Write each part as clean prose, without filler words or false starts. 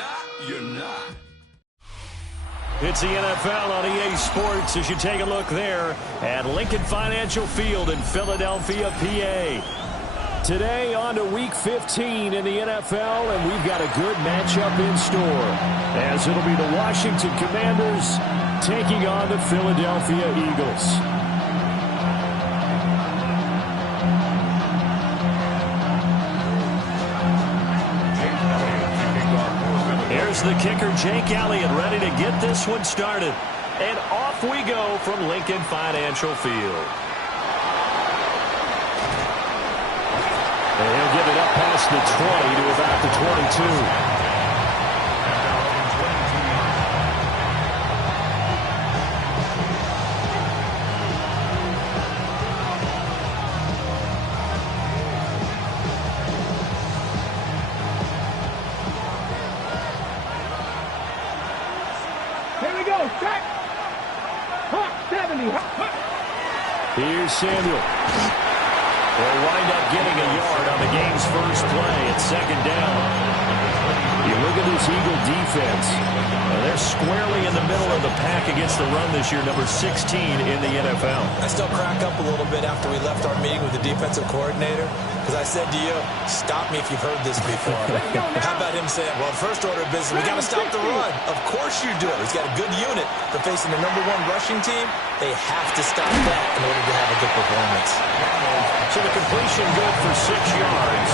not, you're not. It's the NFL on EA Sports as you take a look there at Lincoln Financial Field in Philadelphia, PA. Today on to Week 15 in the NFL, and we've got a good matchup in store, as it'll be the Washington Commanders taking on the Philadelphia Eagles. Here's the kicker, Jake Elliott, ready to get this one started. And off we go from Lincoln Financial Field. And he'll give it up past the 20 to about the 22. Here's Samuel. They'll wind up getting a yard on the game's first play at second down. You look at this Eagle defense. They're squarely in the middle of the pack against the run this year, number 16 in the NFL. I still crack up a little bit after we left our meeting with the defensive coordinator, because I said to you, stop me if you've heard this before. How about him saying, well, first order of business, we got to stop the run. Of course you do. He's got a good unit. They're facing the number 1 rushing team. They have to stop that in order to have a good performance. So the completion good for 6 yards.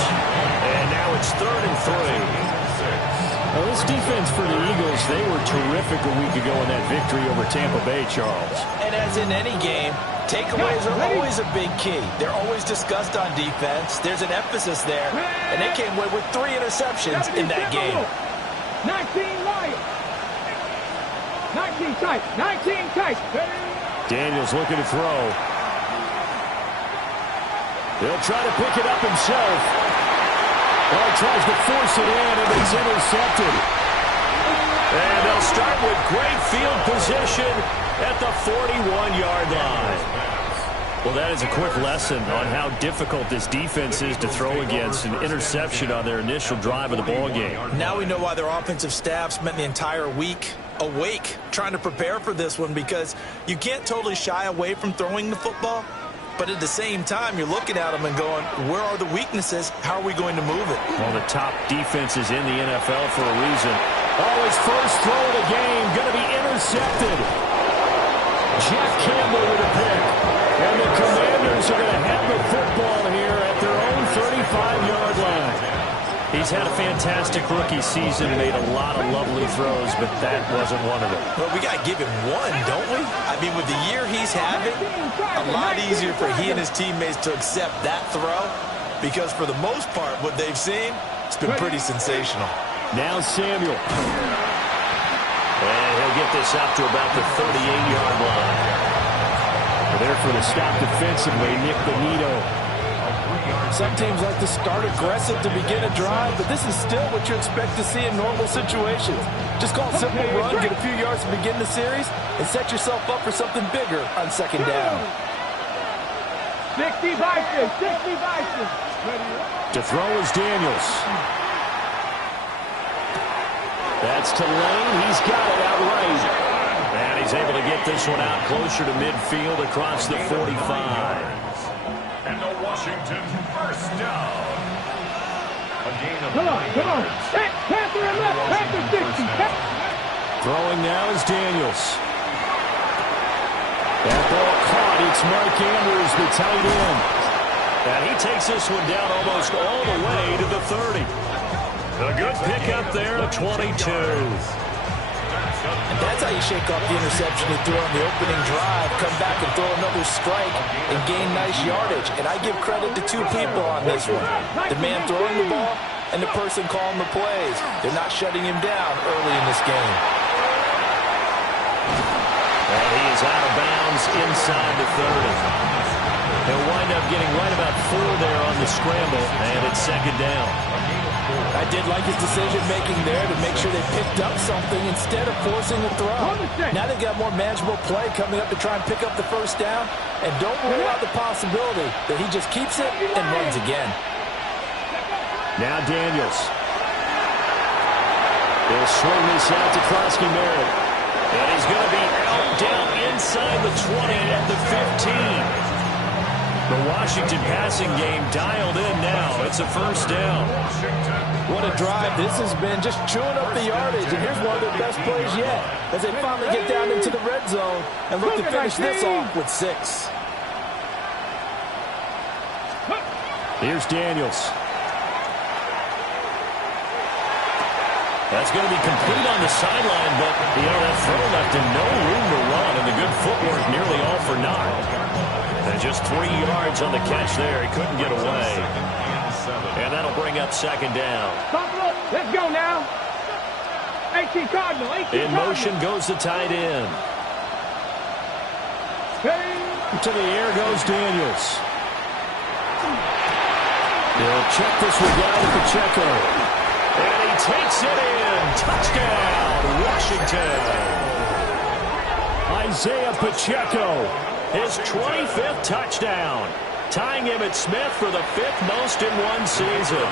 And now it's 3rd and 3. Well, this defense for the Eagles, they were terrific a week ago in that victory over Tampa Bay, Charles. And as in any game, takeaways are always a big key. They're always discussed on defense. There's an emphasis there. And they came away with 3 interceptions in that game. 19 Lions. 19 tight. 19 tight. Daniels looking to throw. He'll try to pick it up himself. Well, he tries to force it in, and it's intercepted. And they'll start with great field position at the 41-yard line. Well, that is a quick lesson on how difficult this defense is to throw against. An interception on their initial drive of the ballgame. Now we know why their offensive staff spent the entire week awake trying to prepare for this one, because you can't totally shy away from throwing the football. But at the same time, you're looking at them and going, where are the weaknesses? How are we going to move it? Well, the top defenses in the NFL for a reason. Oh, his first throw of the game going to be intercepted. Jeff Campbell with a pick. And the Commanders are going to have the football here at their own 35-yard line. He's had a fantastic rookie season, made a lot of lovely throws, but that wasn't one of them. Well, we got to give him one, don't we? I mean, with the year he's having, a lot easier for he and his teammates to accept that throw, because for the most part, what they've seen, it's been pretty sensational. Now Samuel. And he'll get this out to about the 38-yard line. There for the stop defensively, Nick Bonito. Some teams like to start aggressive to begin a drive, but this is still what you expect to see in normal situations. Just call a simple run, get a few yards to begin the series, and set yourself up for something bigger on second down. 60 Vikings, 60 Vikings. To throw is Daniels. That's to Lane. He's got it outright. And he's able to get this one out closer to midfield across the 45. And the Washington first down. A gain of Come on. Panther and left. Panther 60. Throwing now is Daniels. That ball caught. It's Mark Andrews, the tight end. And he takes this one down almost all the way to the 30. A good pickup there, 22. And that's how you shake off the interception you threw on the opening drive, come back and throw another strike and gain nice yardage. And I give credit to 2 people on this one. The man throwing the ball and the person calling the plays. They're not shutting him down early in this game. And he is out of bounds inside the 30. He'll wind up getting right about 4 there on the scramble, and it's second down. I did like his decision-making there to make sure they picked up something instead of forcing the throw. Now they've got more manageable play coming up to try and pick up the first down, and don't rule out the possibility that he just keeps it and runs again. Now Daniels. He'll swing this out to Krosky Merritt. And he's going to be out down inside the 20 at the 15. The Washington passing game dialed in now. It's a first down. What a drive this has been, just chewing up the yardage. And here's one of their best plays yet as they finally get down into the red zone and look to finish this off with 6. Here's Daniels. That's going to be complete on the sideline, but, that throw left him no room to run, and the good footwork nearly all for naught. And just 3 yards on the catch there. He couldn't get away. And that'll bring up second down. Let's go now. 18 Cardinal. In motion goes the tight end. To the air goes Daniels. He'll check this one down to Pacheco. And he takes it in. Touchdown, Washington. Isaiah Pacheco, his 25th touchdown, tying Emmitt Smith for the 5th most in one season.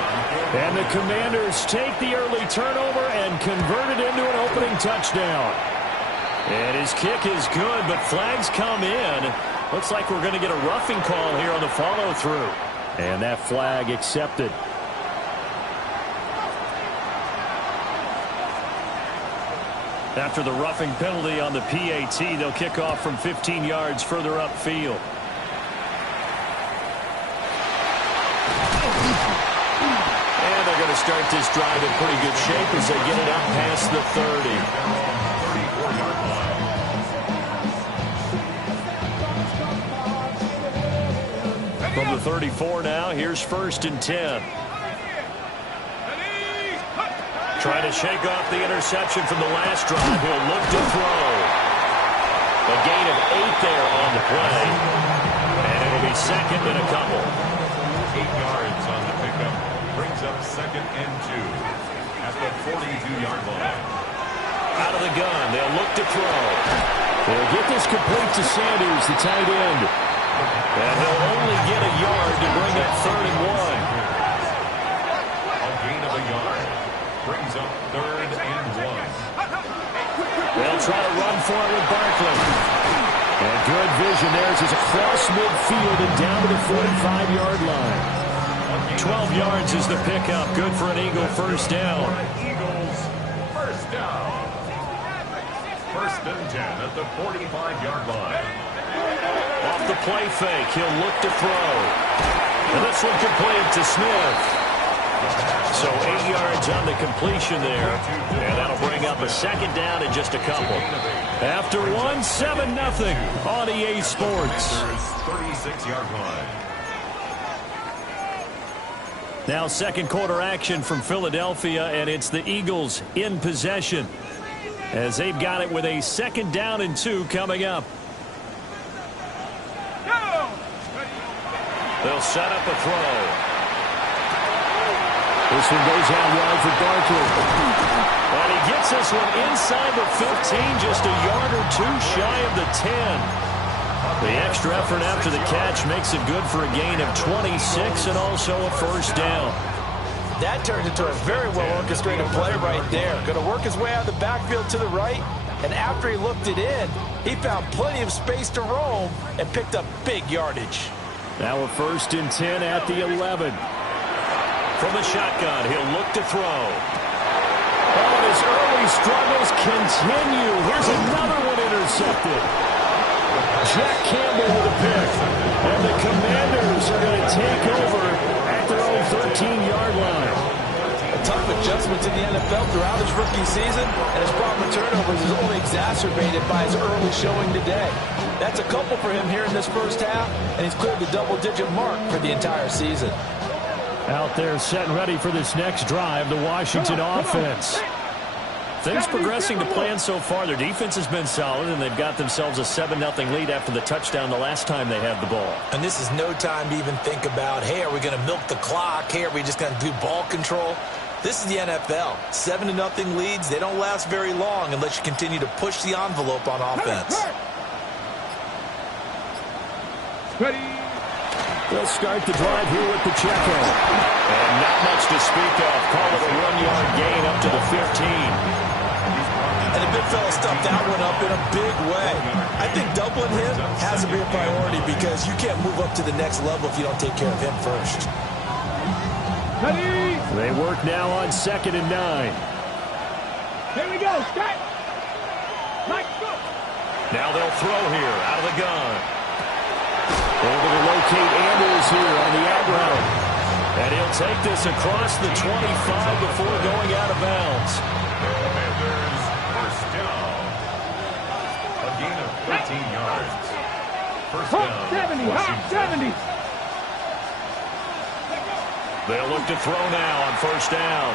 And the Commanders take the early turnover and convert it into an opening touchdown. And his kick is good, but flags come in. Looks like we're going to get a roughing call here on the follow-through. And that flag accepted. After the roughing penalty on the PAT, they'll kick off from 15 yards further upfield. And they're going to start this drive in pretty good shape as they get it out past the 30. 34-yard line. From the 34 now, here's 1st and 10. Trying to shake off the interception from the last drive. He'll look to throw. A gain of 8 there on the play. And it'll be second and a couple. 8 yards on the pickup. Brings up 2nd and 2 at the 42-yard line. Out of the gun. They'll look to throw. They'll get this complete to Sanders, the tight end. And he'll only get a yard to bring up 3rd and 1. A gain of a yard. Brings up 3rd and 1. They'll try to run for it with Barkley. And good vision there as he's across midfield and down to the 45-yard line. 12 yards is the pickup. Good for an Eagle first down. Eagles first down. 1st and 10 at the 45-yard line. Off the play fake, he'll look to throw. And this one complete to Smith. So 8 yards on the completion there. And that'll bring up a second down in just a couple. After one, 7-0 on EA Sports. 36-yard line. Now second quarter action from Philadelphia, and it's the Eagles in possession as they've got it with a 2nd down and 2 coming up. They'll set up a throw. This one goes out wide for Barkley. And he gets this one inside the 15, just a yard or 2 shy of the 10. The extra effort after the catch makes it good for a gain of 26 and also a first down. That turned into a very well-orchestrated play right there. Going to work his way out of the backfield to the right, and after he looked it in, he found plenty of space to roam and picked up big yardage. Now a 1st and 10 at the 11. From the shotgun, he'll look to throw. Oh, and his early struggles continue. Here's another one intercepted. Jack Campbell with a pick. And the Commanders are going to take over at their own 13-yard line. A tough adjustment to the NFL throughout his rookie season, and his problem turnovers is only exacerbated by his early showing today. That's a couple for him here in this first half, and he's cleared the double-digit mark for the entire season. Out there set and ready for this next drive, the Washington offense. Things progressing to plan so far. Their defense has been solid, and they've got themselves a 7-0 lead after the touchdown the last time they had the ball. And this is no time to even think about, hey, are we going to milk the clock? Hey, are we just going to do ball control? This is the NFL. 7-0 leads, they don't last very long unless you continue to push the envelope on offense. Ready. They'll start the drive here with Pacheco. And not much to speak of. Call it a 1-yard gain up to the 15. And the big fella stuffed that one up in a big way. I think doubling him has to be a priority because you can't move up to the next level if you don't take care of him first. They work now on 2nd and 9. Here we go. Start. Mike, go. Now they'll throw here out of the gun. Able to locate Andrews here on the out route. And he'll take this across the 25 before going out of bounds. Commanders first down. A gain of 13 yards. First down. 70. Washington. 70. They'll look to throw now on first down.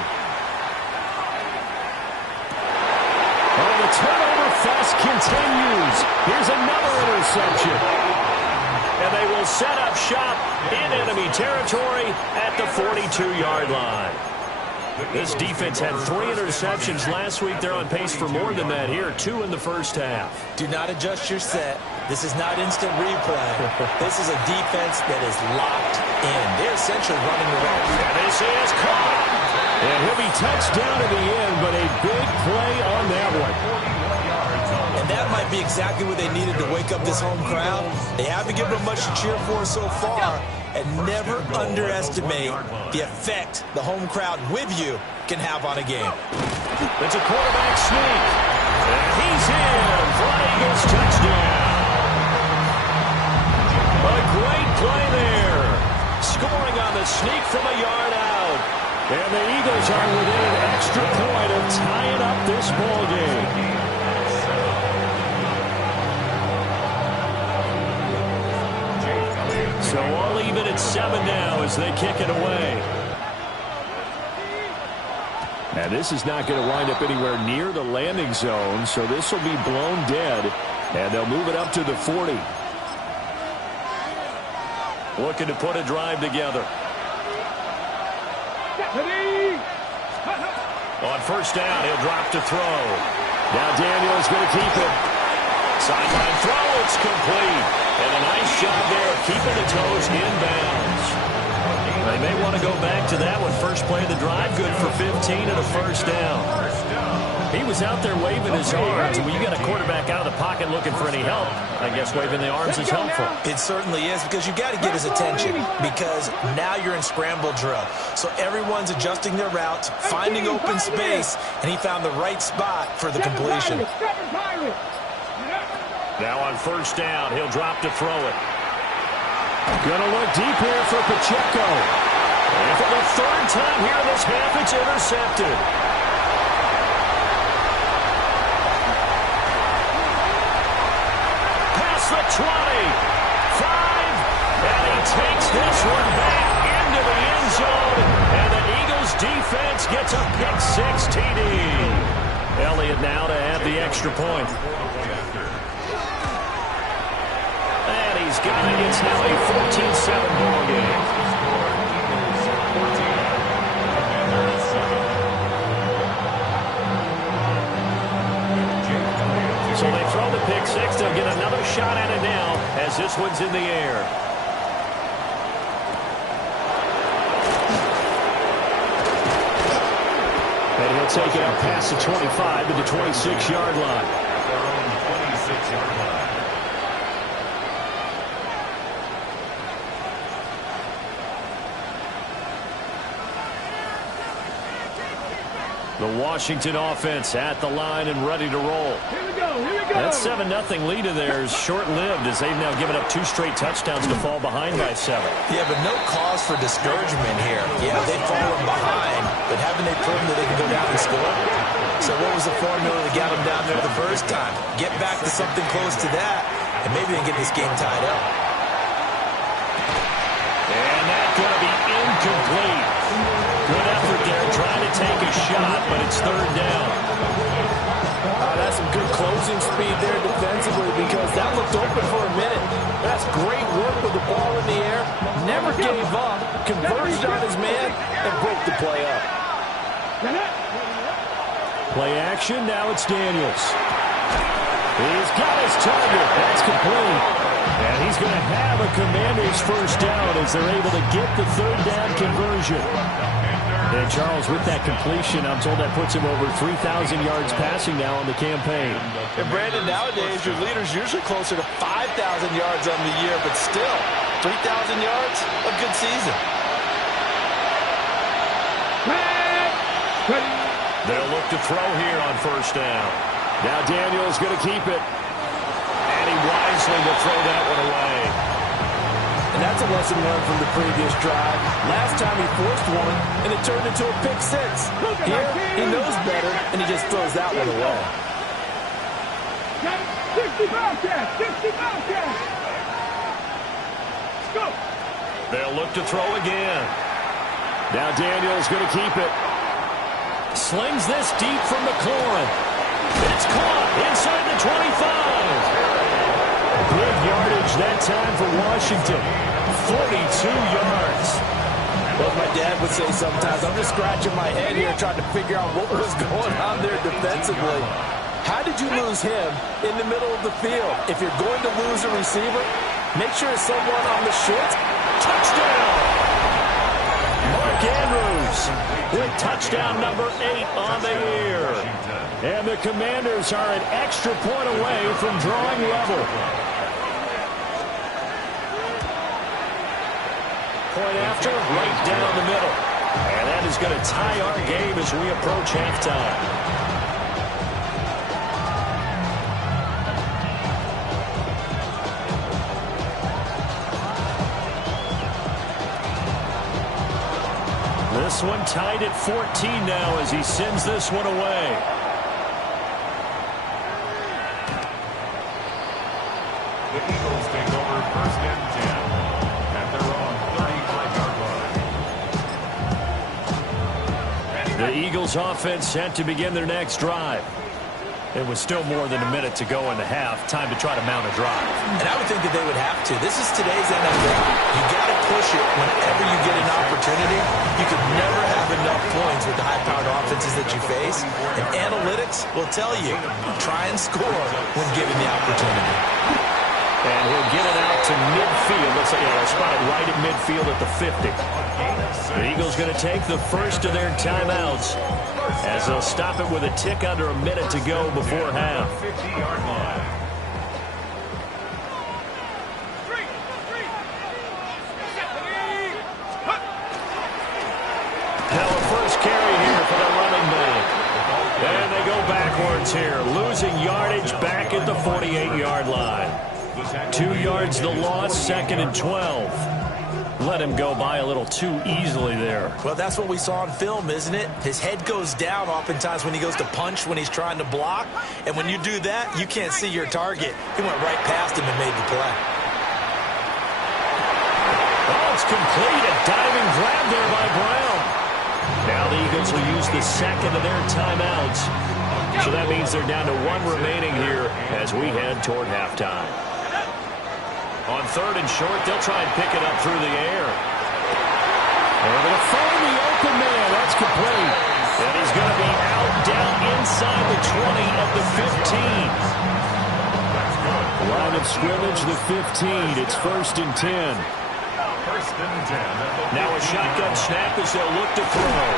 Oh, the turnover fest continues. Here's another interception. And they will set up shop in enemy territory at the 42-yard line. This defense had 3 interceptions last week. They're on pace for more than that here. 2 in the first half. Do not adjust your set. This is not instant replay. This is a defense that is locked in. They're essentially running around. And this is caught. And he'll be touched down in the end, but a big play on that one. And that might be exactly what they needed to wake up this home crowd. They haven't given them much to cheer for so far. And never underestimate the effect the home crowd with you can have on a game. It's a quarterback sneak. And he's in for an Eagles touchdown. A great play there. Scoring on the sneak from a yard out. And the Eagles are within an extra point of tying up this ball game. So all even at 7 now as they kick it away. And this is not going to wind up anywhere near the landing zone, so this will be blown dead, and they'll move it up to the 40. Looking to put a drive together. On first down, he'll drop to throw. Now Daniel's going to keep it. Sideline throw, it's complete. And a nice job there of keeping the toes in bounds. They may want to go back to that one. First play of the drive, good for 15 and a first down. He was out there waving his arms. When you got a quarterback out of the pocket looking for any help, I guess waving the arms is helpful. It certainly is, because you got to get his attention, because now you're in scramble drill. So everyone's adjusting their routes, finding open space, and he found the right spot for the completion. Now on first down, he'll drop to throw it. Gonna look deep here for Pacheco. And for the 3rd time here in this half, it's intercepted. Past the 20. 5. And he takes this one back into the end zone. And the Eagles defense gets a pick-6 TD. Elliott now to add the extra point. He's got it. It's now a 14-7 ball game. So they throw the pick-6. They'll get another shot at it now as this one's in the air. And he'll take it up past the 25 to the 26-yard line. Their own 26-yard line. The Washington offense at the line and ready to roll. Here we go. Here we go. That 7-0 lead of theirs short-lived as they've now given up 2 straight touchdowns to fall behind by 7. Yeah, but no cause for discouragement here. Yeah, they've fallen behind, but haven't they proven that they can go down and score? So what was the formula that got them down there the first time? Get back to something close to that, and maybe they can get this game tied up. And that's going to be incomplete. Good effort there trying to take a shot, but it's 3rd down. That's some good closing speed there defensively, because that looked open for a minute. That's great work with the ball in the air. Never gave up, converged on his man, and broke the play up. Play action, now it's Daniels. He's got his target. That's complete. And he's going to have a Commanders first down as they're able to get the third down conversion. And Charles, with that completion, I'm told that puts him over 3,000 yards passing now on the campaign. And Brandon, nowadays your leader's usually closer to 5,000 yards on the year, but still, 3,000 yards, a good season. They'll look to throw here on first down. Now Daniel's going to keep it. And he wisely will throw that one away. And that's a lesson learned from the previous drive. Last time he forced one, and it turned into a pick six. Here, he knows better, and he just throws that one away. 60 Bobcats! 60 Bobcats! Let's go! They'll look to throw again. Now Daniel's going to keep it. Slings this deep from McLaurin. It's caught inside the 25. Big yardage that time for Washington. 42 yards. Well, my dad would say sometimes, I'm just scratching my head here trying to figure out what was going on there defensively. How did you lose him in the middle of the field? If you're going to lose a receiver, make sure it's someone on the short. Touchdown! Mark Andrews with touchdown number 8 on the year. And the Commanders are an extra point away from drawing level. Point after, right down the middle. And that is going to tie our game as we approach halftime. This one tied at 14 now as he sends this one away. The Eagles take over first and 10 at their own 35-yard line. The Eagles offense set to begin their next drive. It was still more than a minute to go in the half. Time to try to mount a drive. And I would think that they would have to. This is today's NFL. You got to push it whenever you get an opportunity. You could never have enough points with the high-powered offenses that you face. And analytics will tell you, try and score when given the opportunity. And he'll get it out to midfield. Let's say, spotted right at midfield at the 50. The Eagles going to take the first of their timeouts as they'll stop it with a tick under a minute to go before half. 50-yard line. Now a first carry here for the running back. And they go backwards here, losing yardage back at the 48-yard line. 2 yards the loss, 2nd and 12. Let him go by a little too easily there. Well, that's what we saw on film, isn't it? His head goes down oftentimes when he goes to punch, when he's trying to block. And when you do that, you can't see your target. He went right past him and made the play. Oh, it's complete. A diving grab there by Brown. Now the Eagles will use the second of their timeouts. So that means they're down to 1 remaining here as we head toward halftime. On 3rd and short, they'll try and pick it up through the air. They're going to find the open man. That's complete. And he's going to be out down inside the 20 of the 15. Line of scrimmage, the 15. It's 1st and 10. First and 10. Now a shotgun snap as they'll look to throw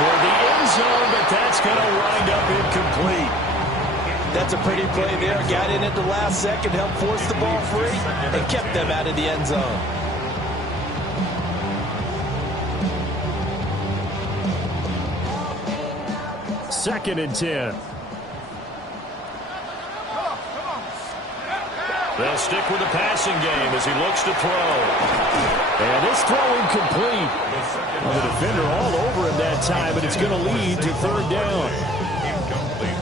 for the end zone, but that's going to wind up incomplete. That's a pretty play there. Got in at the last second, helped force the ball free, and kept them out of the end zone. Second and 10. They'll stick with the passing game as he looks to throw. And this throw incomplete. Well, the defender all over him that time, but it's going to lead to 3rd down.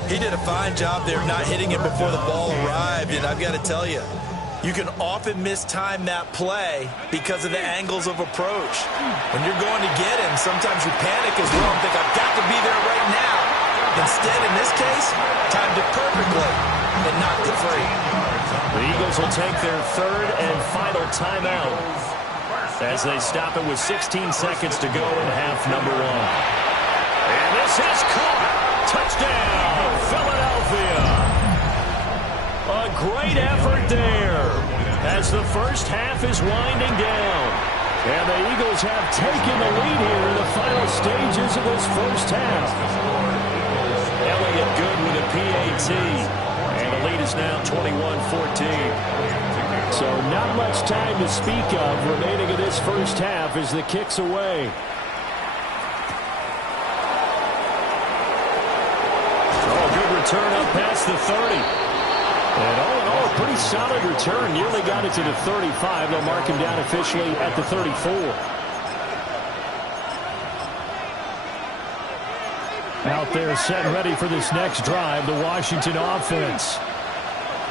He did a fine job there not hitting it before the ball arrived, and I've got to tell you, you can often mistime that play because of the angles of approach. When you're going to get him, sometimes you panic as well and think, I've got to be there right now. Instead, in this case, timed it perfectly and knocked it free. The Eagles will take their 3rd and final timeout as they stop it with 16 seconds to go in half number 1. And this is caught. Touchdown, Philadelphia. great effort there as the first half is winding down. And the Eagles have taken the lead here in the final stages of this first half. Elliott good with a PAT. And the lead is now 21-14. So not much time to speak of remaining in this first half as the kick's away. Oh, good return up past the 30. And all in all, a pretty solid return. Nearly got it to the 35. They'll mark him down officially at the 34. Out there set and ready for this next drive, the Washington offense.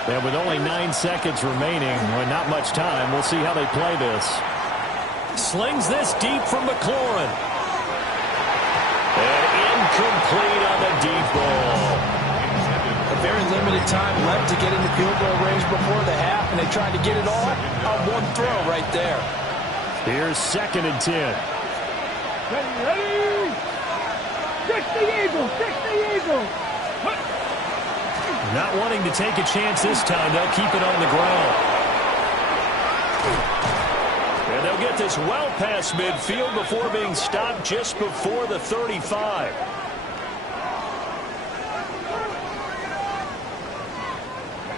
And with only 9 seconds remaining, well, not much time, we'll see how they play this. Slings this deep from McLaurin. And incomplete on the deep ball. A very limited time left to get into field goal range before the half, and they tried to get it all on one throw right there. Here's 2nd and 10. Ready? 60 Eagles, 60 Eagles. Not wanting to take a chance this time, they'll keep it on the ground. And they'll get this well past midfield before being stopped just before the 35.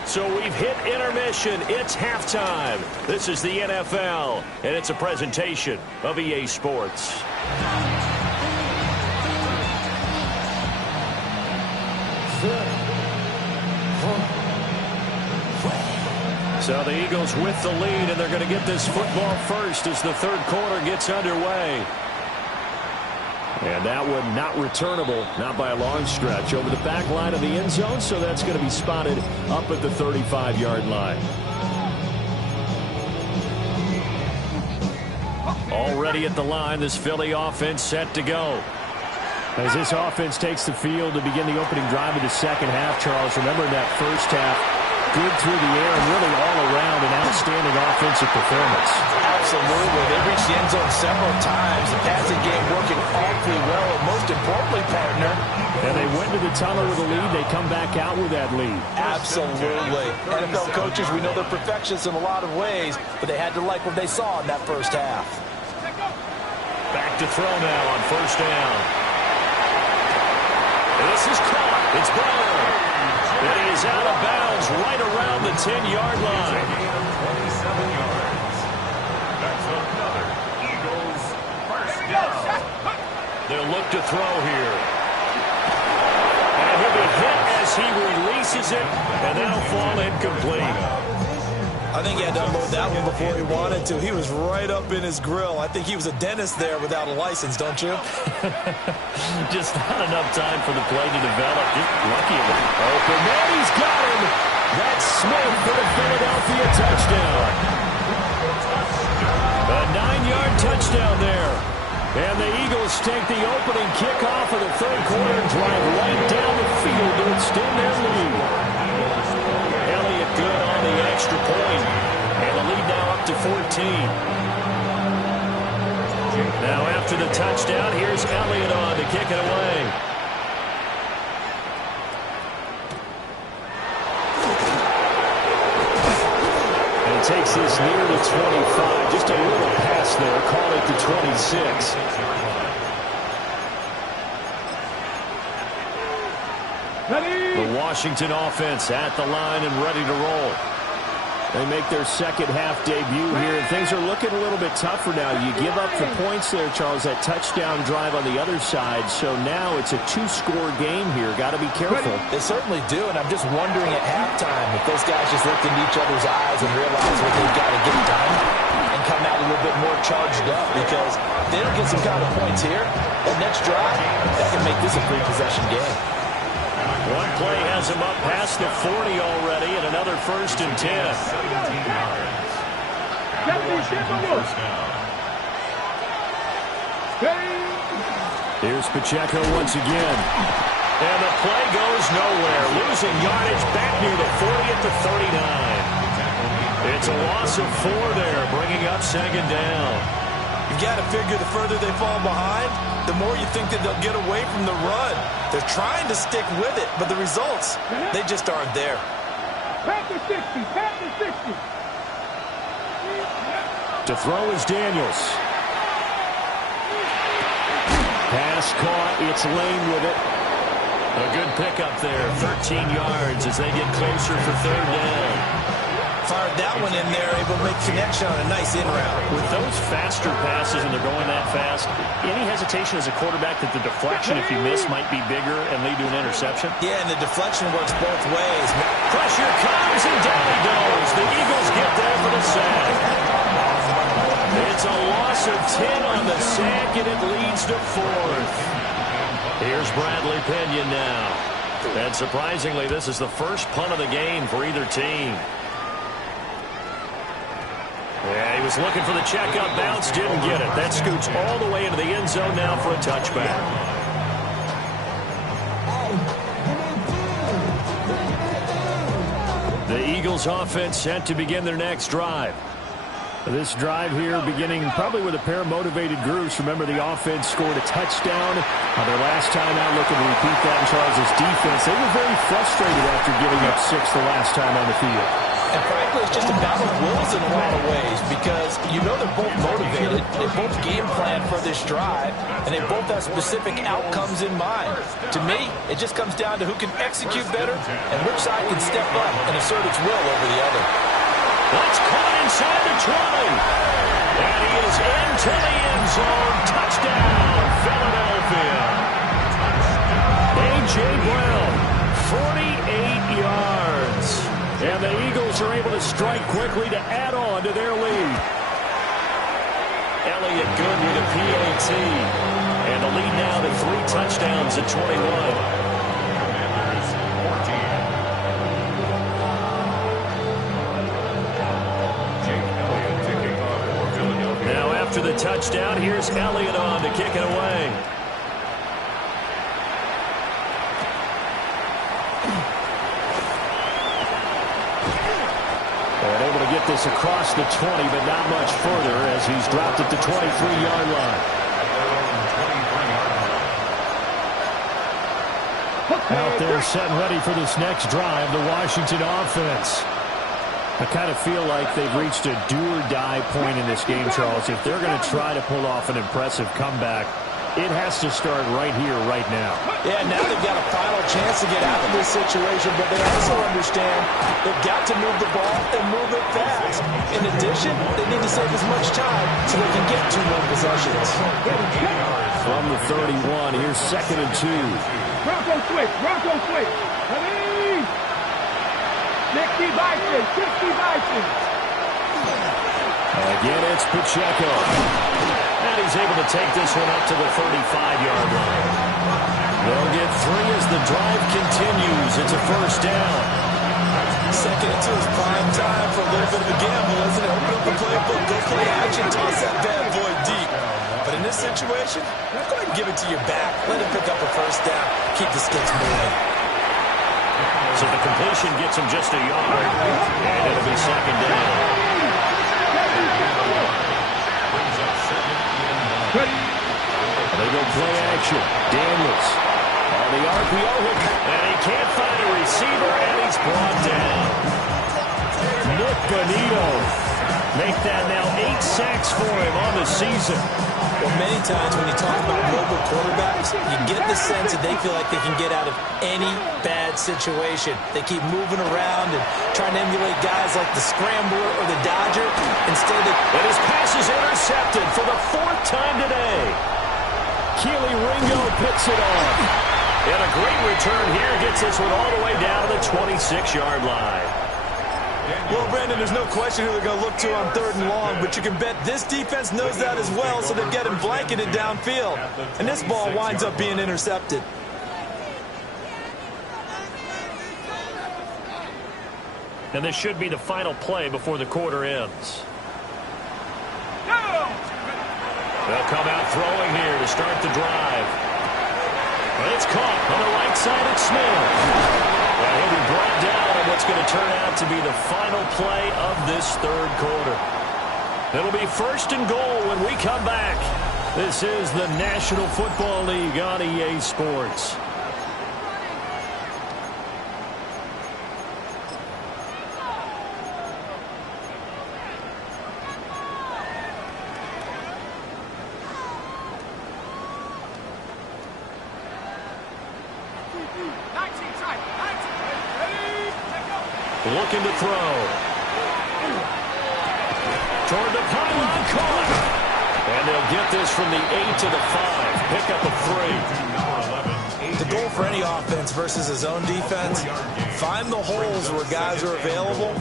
So we've hit intermission. It's halftime. This is the NFL, and it's a presentation of EA Sports. So the Eagles with the lead, and they're going to get this football first as the third quarter gets underway. And that one not returnable, not by a long stretch, over the back line of the end zone, so that's going to be spotted up at the 35-yard line. Already at the line, this Philly offense set to go. As this offense takes the field to begin the opening drive of the second half, Charles, remember that first half, good through the air and really all around an outstanding offensive performance. Absolutely. They reached the end zone several times. The passing game working awfully well, and most importantly, partner. And they went to the tunnel with a lead. They come back out with that lead. Absolutely. NFL coaches, we know they're perfectionists in a lot of ways, but they had to like what they saw in that first half. Back to throw now on first down. This is caught. It's Brown. And he is out of bounds right around the 10-yard line. 27 yards. That's another Eagles first down. They'll look to throw here. And he'll be hit as he releases it, and that'll fall incomplete. I think he had to unload that one before he wanted to. He was right up in his grill. I think he was a dentist there without a license, don't you? Just not enough time for the play to develop. Just lucky it. Open man, he's got him. That's Smith for the Philadelphia touchdown. A 9-yard touchdown there. And the Eagles take the opening kickoff of the third quarter and drive right down the field to extend their lead. Elliott good on the extra point. And the lead now up to 14. Now after the touchdown, here's Elliott on to kick it away. And takes this near the 25. Just a little pass there. Call it the 26. The Washington offense at the line and ready to roll. They make their second half debut here, and things are looking a little bit tougher now. You give up the points there, Charles, that touchdown drive on the other side, so now it's a 2-score game here. Got to be careful. They certainly do, and I'm just wondering at halftime if those guys just looked into each other's eyes and realized what they've got to get done and come out a little bit more charged up, because if they don't get some kind of points here, that next drive, that can make this a free-possession game. One play has him up past the 40 already, and another 1st and 10. Here's Pacheco once again. And the play goes nowhere. Losing yardage back near the 40 at the 39. It's a loss of 4 there, bringing up 2nd down. You got to figure the further they fall behind, the more you think that they'll get away from the run. They're trying to stick with it, but the results, they just aren't there. Panther 60, Panther 60. To throw is Daniels. Pass caught. It's Lane with it. A good pickup there. 13 yards as they get closer for third down. Fired that one in there, able to make connection on a nice in route. With those faster passes and they're going that fast, any hesitation as a quarterback that the deflection, if you miss, might be bigger and lead to an interception? Yeah, and the deflection works both ways. Pressure comes and down he goes. The Eagles get there for the sack. It's a loss of 10 on the sack, and it leads to fourth. Here's Bradley Pinion now. And surprisingly, this is the first punt of the game for either team. Yeah, he was looking for the checkup bounce, didn't get it. That scoots all the way into the end zone now for a touchback. The Eagles offense set to begin their next drive. This drive here beginning probably with a pair of motivated groups. Remember, the offense scored a touchdown on their last time out, looking to repeat that in Charles' defense. They were very frustrated after giving up 6 the last time on the field. And frankly, it's just a battle of wills in a lot of ways because you know they're both motivated. They both game plan for this drive, and they both have specific outcomes in mind. To me, it just comes down to who can execute better and which side can step up and assert its will over the other. That's caught inside the 20. And he is into the end zone. Touchdown, Philadelphia. A.J. Brown, 48 yards. And the Eagles are able to strike quickly to add on to their lead. Elliott good with a PAT. And the lead now to 3 touchdowns at 21. After the touchdown, here's Elliott on to kick it away. And able to get this across the 20, but not much further as he's dropped at the 23-yard line. Out there set and ready for this next drive, the Washington offense. I kind of feel like they've reached a do-or-die point in this game, Charles. If they're going to try to pull off an impressive comeback, it has to start right here, right now. Yeah, now they've got a final chance to get out of this situation, but they also understand they've got to move the ball and move it fast. In addition, they need to save as much time so they can get 2 more possessions. From the 31, here's 2nd and 2. Bronco switch, Bronco switch. 60 Bison, 60 Bison. Again, it's Pacheco. And he's able to take this one up to the 35-yard line. They'll get 3 as the drive continues. It's a first down. 2nd and 2 is prime time for a little bit of a gamble, isn't it? Open up the playbook, go play action, toss that bad boy deep. But in this situation, go ahead and give it to your back. Let him pick up a first down. Keep the sticks moving. So the completion gets him just a yard, and it'll be 2nd down. They go play action. Daniels on the RPO hook, and he can't find a receiver, and he's brought down. Nick Bonito make that now 8 sacks for him on the season. Well, many times when you talk about mobile quarterbacks, you get the sense that they feel like they can get out of any bad situation. They keep moving around and trying to emulate guys like the Scrambler or the Dodger. Instead, and his pass is intercepted for the 4th time today. Keely Ringo picks it off. And a great return here gets this one all the way down to the 26-yard line. Well, Brandon, there's no question who they're going to look to on 3rd and long, but you can bet this defense knows that as well, so they're getting blanketed downfield. And this ball winds up being intercepted. And this should be the final play before the quarter ends. They'll come out throwing here to start the drive. But it's caught on the right side at Smith. And he'll be brought down on what's going to turn out to be the final play of this 3rd quarter. It'll be 1st and goal when we come back. This is the National Football League on EA Sports. Looking to throw. Toward the pylon, caught. And they'll get this from the 8 to the 5. Pick up a 3. The goal for any offense versus his own defense, find the holes where guys are available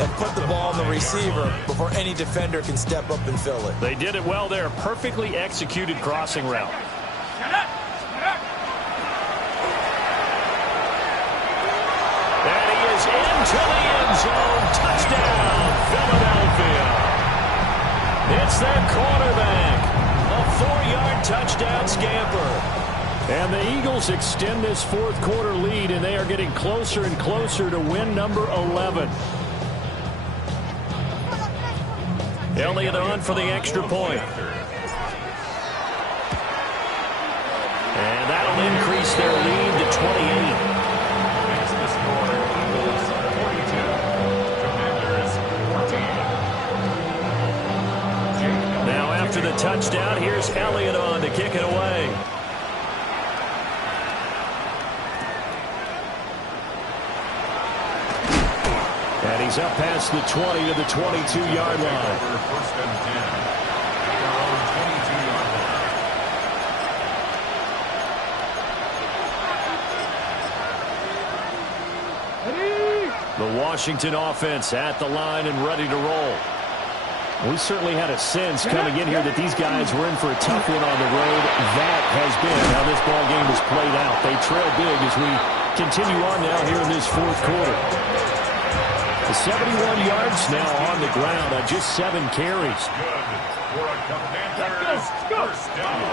and put the ball on the receiver before any defender can step up and fill it. They did it well there. Perfectly executed crossing route. And he is into the end zone. Touchdown, Philadelphia. It's their quarterback. A 4-yard touchdown scamper. And the Eagles extend this fourth quarter lead, and they are getting closer and closer to win number 11. Elliott on for the extra point. And that'll increase their lead to 28. Makes the score Eagles 42. Commanders 14. Now after the touchdown, here's Elliott on to kick it away. And he's up past the 20 to the 22-yard line. First and 10 at their own 22-yard line. The Washington offense at the line and ready to roll. We certainly had a sense coming in here that these guys were in for a tough one on the road. That has been how this ball game has played out. They trail big as we continue on now here in this fourth quarter. The 71 yards now on the ground on just 7 carries. Good for a Commanders first down.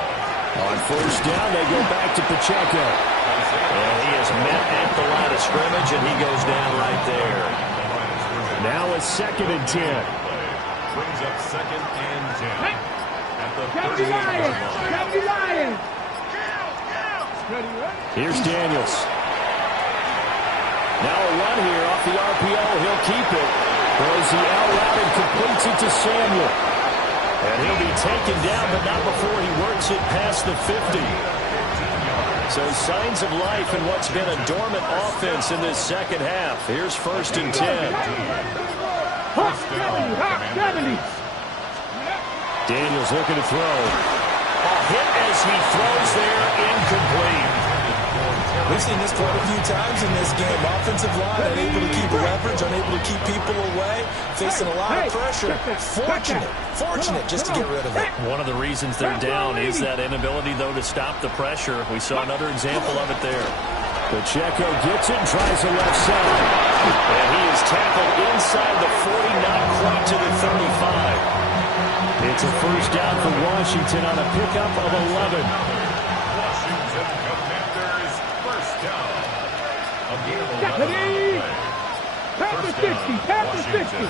On first down, they go back to Pacheco. And he is met at the line of scrimmage, and he goes down right there. Now a 2nd and 10. Brings up 2nd and 10 at the 38-yard line. Here's Daniels. Now a run here off the RPO. He'll keep it. Throws the out route and completes it to Samuel. And he'll be taken down, but not before he works it past the 50. So signs of life in what's been a dormant offense in this second half. Here's 1st and 10. Daniels looking to throw. A hit as he throws there, incomplete. We've seen this quite a few times in this game. Offensive line unable to keep leverage, unable to keep people away, facing a lot of pressure. Fortunate just to get rid of it. One of the reasons they're down is that inability, though, to stop the pressure. We saw another example of it there. Pacheco gets it and tries the left side. And he is tackled inside the 40, not quite to the 35. It's a first down for Washington on a pickup of 11. Washington Commanders first down. A game of 11 on the play. First down, Washington.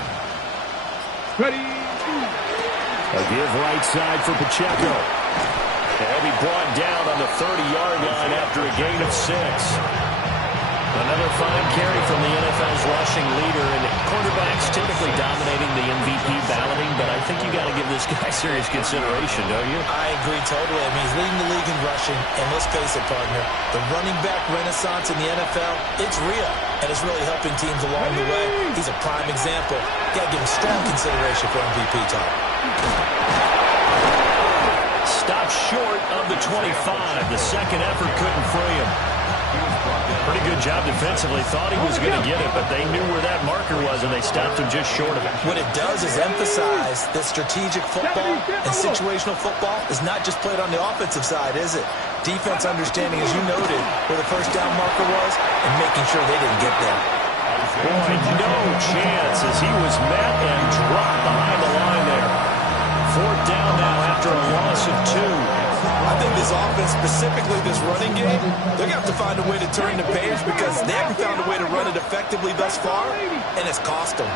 Ready. A give right side for Pacheco. And he'll be brought down on the 30-yard line after a gain of 6. Another fine carry from the NFL's rushing leader, and quarterbacks typically dominating the MVP balloting, but I think you got to give this guy serious consideration, don't you? I agree totally. I mean, he's leading the league in rushing, and let's face it, partner, the running back renaissance in the NFL, it's real, and it's really helping teams along the way. He's a prime example. Got to give him strong consideration for MVP talk. Stopped short of the 25. The second effort couldn't free him. Pretty good job defensively. Thought he was going to get it, but they knew where that marker was, and they stopped him just short of it. What it does is emphasize that strategic football and situational football is not just played on the offensive side, is it? Defense understanding, as you noted, where the first down marker was and making sure they didn't get there. Boy, no chance as he was met and dropped behind the line there. Fourth down now after a loss of 2. I think this offense, specifically this running game, they're going to have to find a way to turn the page because they haven't found a way to run it effectively thus far, and it's cost them.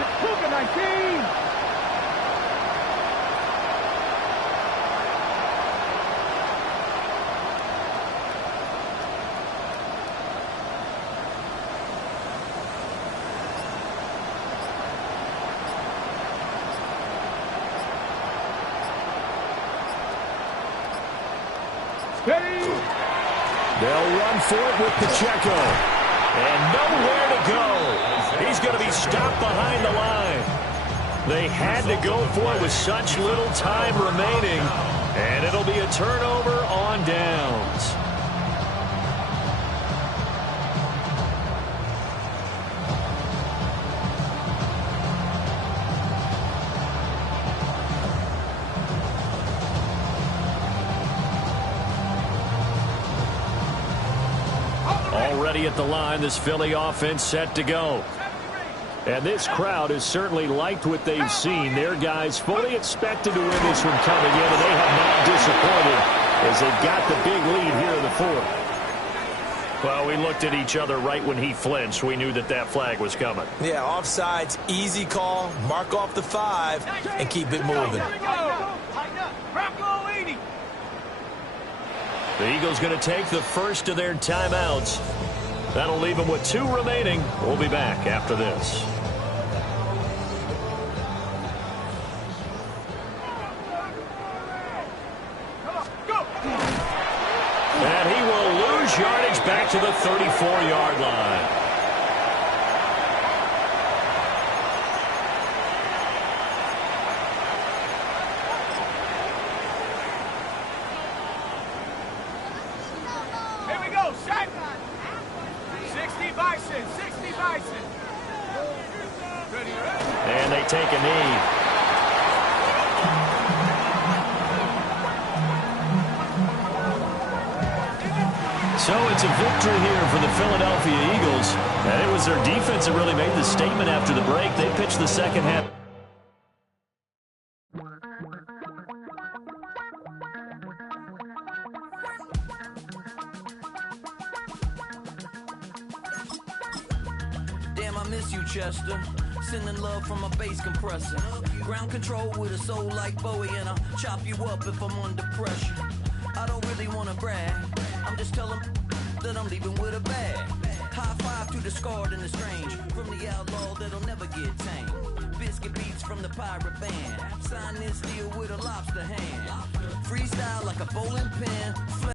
They'll run for it with Pacheco. And nowhere to go. He's going to be stopped behind the line. They had to go for it with such little time remaining. And it'll be a turnover on downs. Already at the line, this Philly offense set to go. And this crowd has certainly liked what they've seen. Their guys fully expected to win this one coming in, and they have not disappointed as they got the big lead here in the fourth. Well, we looked at each other right when he flinched. We knew that that flag was coming. Yeah, offsides, easy call, mark off the 5, and keep it moving. The Eagles going to take the first of their timeouts. That'll leave them with 2 remaining. We'll be back after this. And he will lose yardage back to the 34-yard line. Here we go, set. 60 Bison, 60 Bison. And they take a knee. So it's a victory here for the Philadelphia Eagles. And it was their defense that really made the statement after the break. They pitched the second half. Damn, I miss you, Chester. Sending love from a bass compressor. Ground control with a soul like Bowie, and I'll chop you up if I'm under pressure. I don't really want to brag. I'm just telling that I'm leaving with a bag. High five to the scarred and the strange. From the outlaw that'll never get tamed. Biscuit beats from the pirate band. Sign this deal with a lobster hand. Freestyle like a bowling pin.